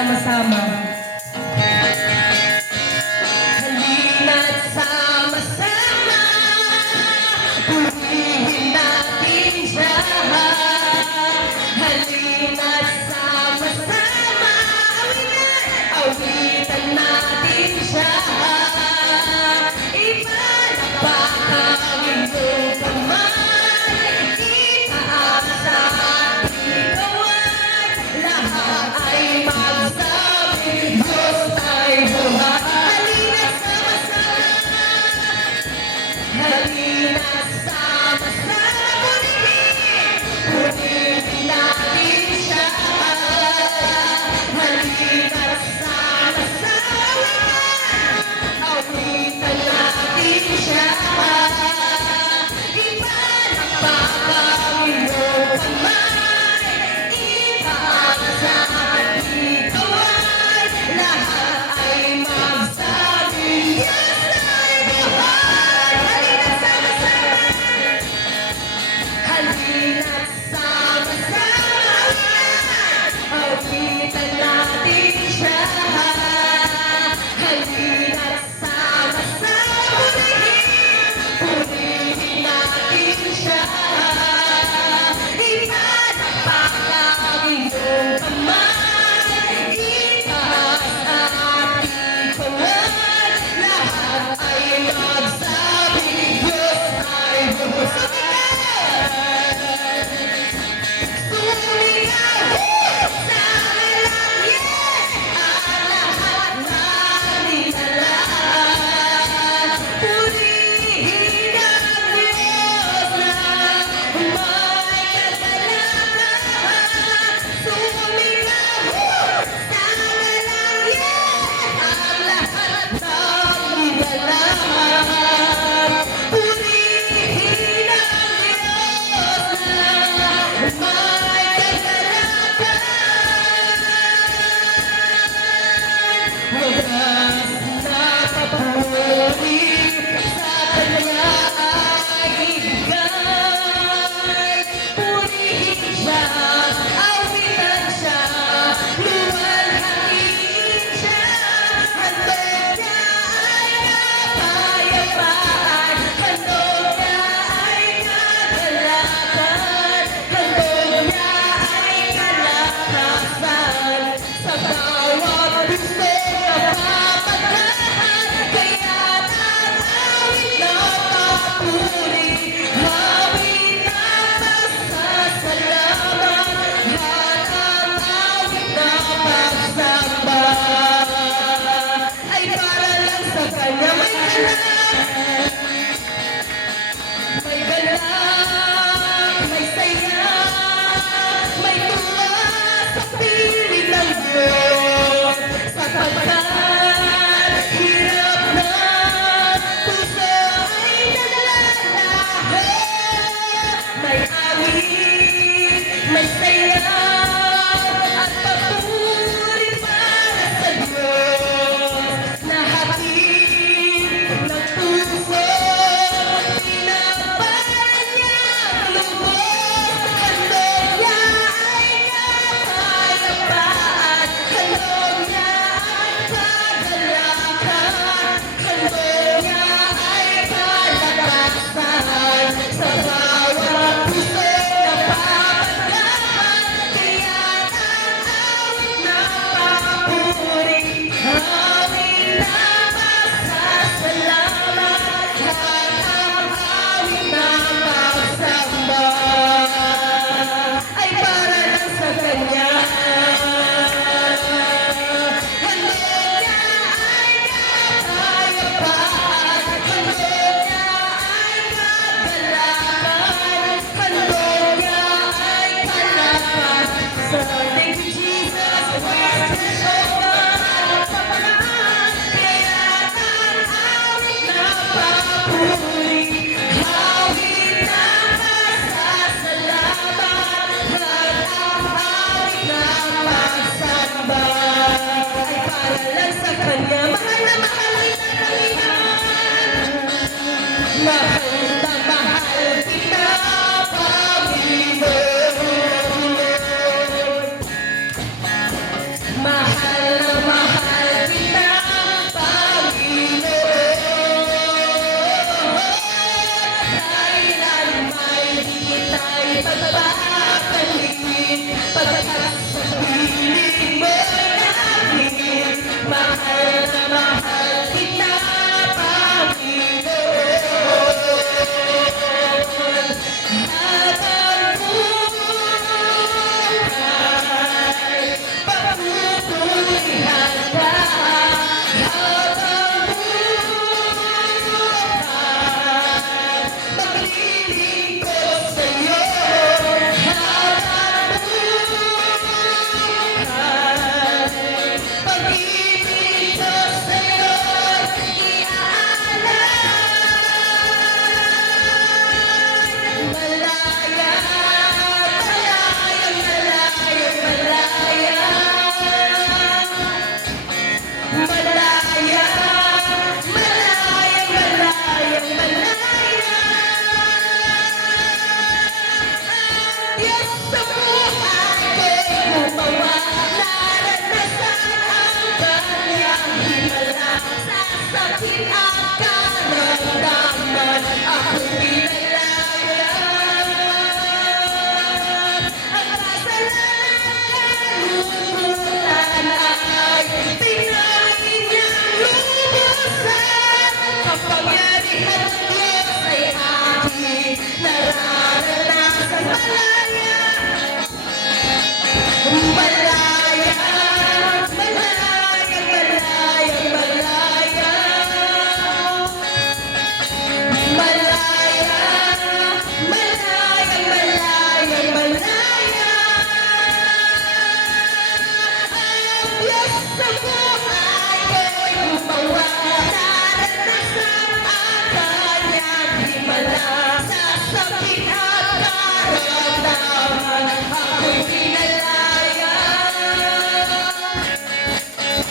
sama-sama. Halina't sama-sama, purihin natin siya. Halina't sama-sama, awitan natin siya. Ipalakpakan iyong kamay, itaas at ikawan, lahat ay magsabi, Diyos ay buhay. Halina't sama-sama, halina't sama-sama, purihin natin siya. Halina't sama-sama, awitan natin siya. Ipalakpakan iyong kamay, itaas at ikawan, lahat ay magsabi, Diyos ay buhay. Halina't sama-sama, halina't sama-sama, awitan natin siya. Halina't sama-sama, purihin natin siya. Ipalakpakan iyong kamay, itaas at ikawan, lahat ay magsabi, Diyos ay buhay. Sumigaw sa langit ang lahat ng nilalang. Purihin ang Diyos na may kagalakan. Sumigaw sa langit ang lahat ng nilalang. Purihin ang Diyos na may kagalakan. Wagas na papuri sa Kanya ay ibigay. Purihin siya, awitan siya, luwalhatiin siya. Handog niya ay kapayapaan, handog niya ay kagalakan, handog niya ay kalakasan. Sa bawat puso napapaglahan, kaya't ang awit na papuri, awit na pasasalamat, at ang awit na pagsamba ay para lang sa Kanya. May galak, may saya, may tuwa sa piling ng Diyos. Sapagkat hirap na puso ay nalalaho. May awit, may saya, at papuri para sa Diyos. Nahatid ng puso, pinaparan niya ang lubos. Handog niya ay kapayapaan, handog niya ay kagalakan, handog niya ay kalakasan. Sa bawat puso napapaglahan, kaya't ang awit na papuri, awit na pasasalamat, at ang awit na pagsamba ay para lang sa Kanya. Handog niya ay kapayapaan, handog niya ay kagalakan, handog niya ay kalakasan. Thank you, Jesus. We're special God sa panahon, kaya't ang awit na papuri, awit na pasasalamat, at ang awit na pagsamba ay para lang sa Kanya. Mahal na mahal kita, Panginoon. Mahal na mahal kita, Panginoon. Malaya, malaya, malaya, malaya. Malaya, malaya, malaya, malaya. Ang Diyos sa buhay ko'y gumawa. Naranasan ang kanyang himala. Sa sakit at karamdaman, ako'y pinalaya.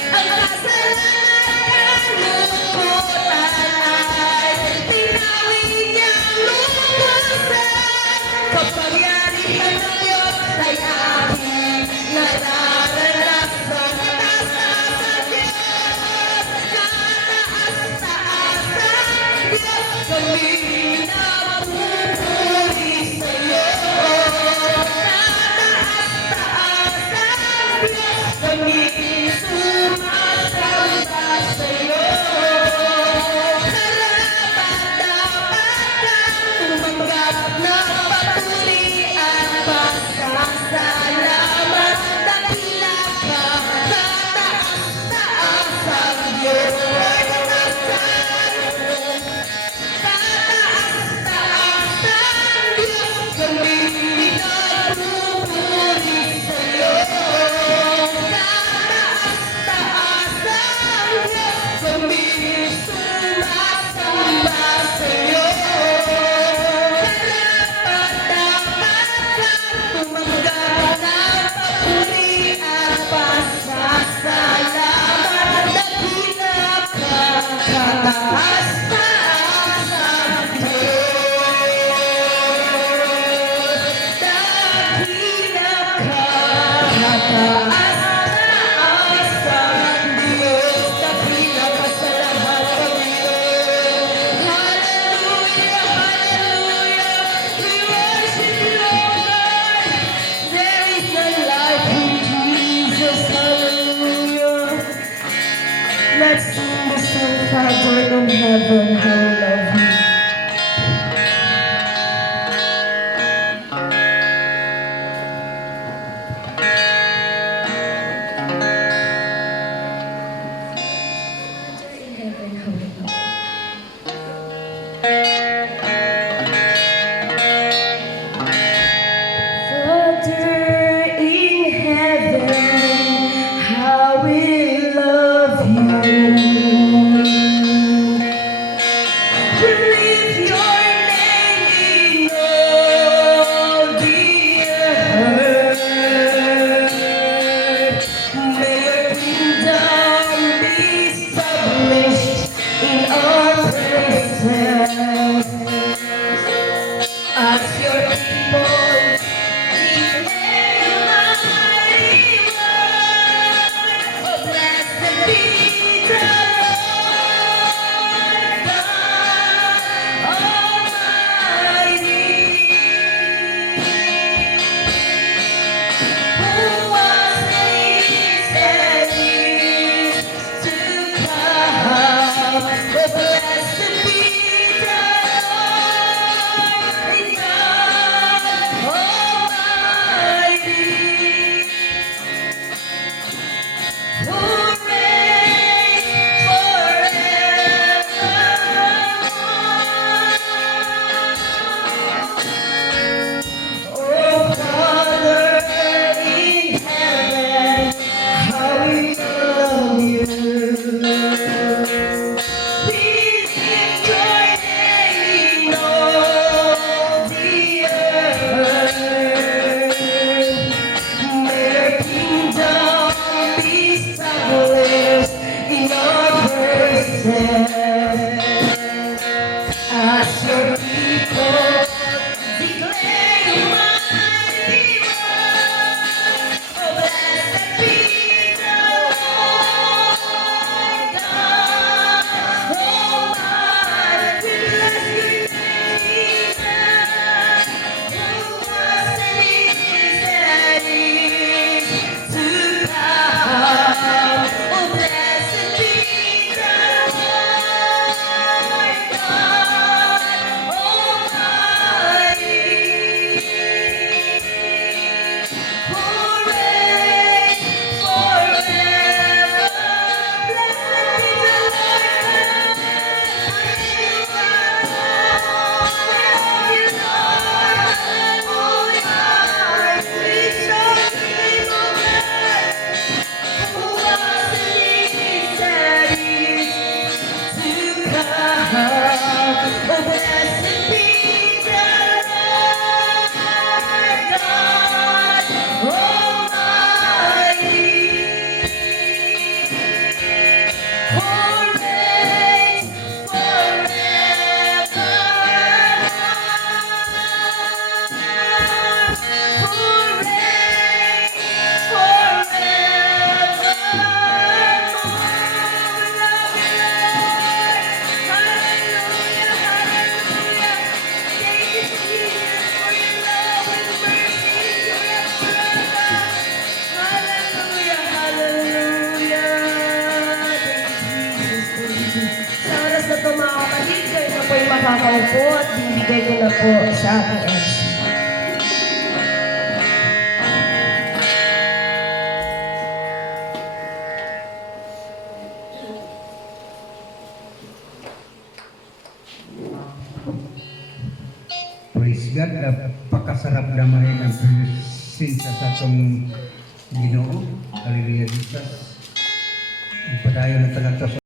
Ang kasalanan kalungkutan ay tinawi niyang lubusan. Kapangyarihan ng Diyos ay aking nararanasan. Taas-taas ang Diyos, kataas-taas ang Diyos, kami napupuri sa'yo. Kataas-taas ang Diyos, kami sumasamba sa'yo. Karapat-dapat kang tumanggap ng papuri at pasasalamat. Dakila ka, kataas-taas ang Diyos. Kataas-taas ang Diyos, kami napupuri sa'yo. Kataas-taas ang Diyos, kami sumasamba sa'yo. Karapat-dapat kang tumanggap ng papuri at pasasalamat. Dakila ka, kataas-taas ang Diyos. Dakila ka, kataas-taas ang Diyos. Dakila ka sa lahat ng Diyos. Hallelujah, hallelujah. We worship you, O God. There is none like you, Jesus. Hallelujah. Let's sing the song, Father in heaven, how we love you. Father in heaven, how we love you. Father in heaven, how we love you. We lift your name in all the earth. May your kingdom be established in our praises. As your people declare your mighty word of makaupo at bibigay ko na po sa aking MC. Praise God, napakasarap naman ang presensya sa itong Ginoo. Hallelujah, Jesus. Padayon na talaga sa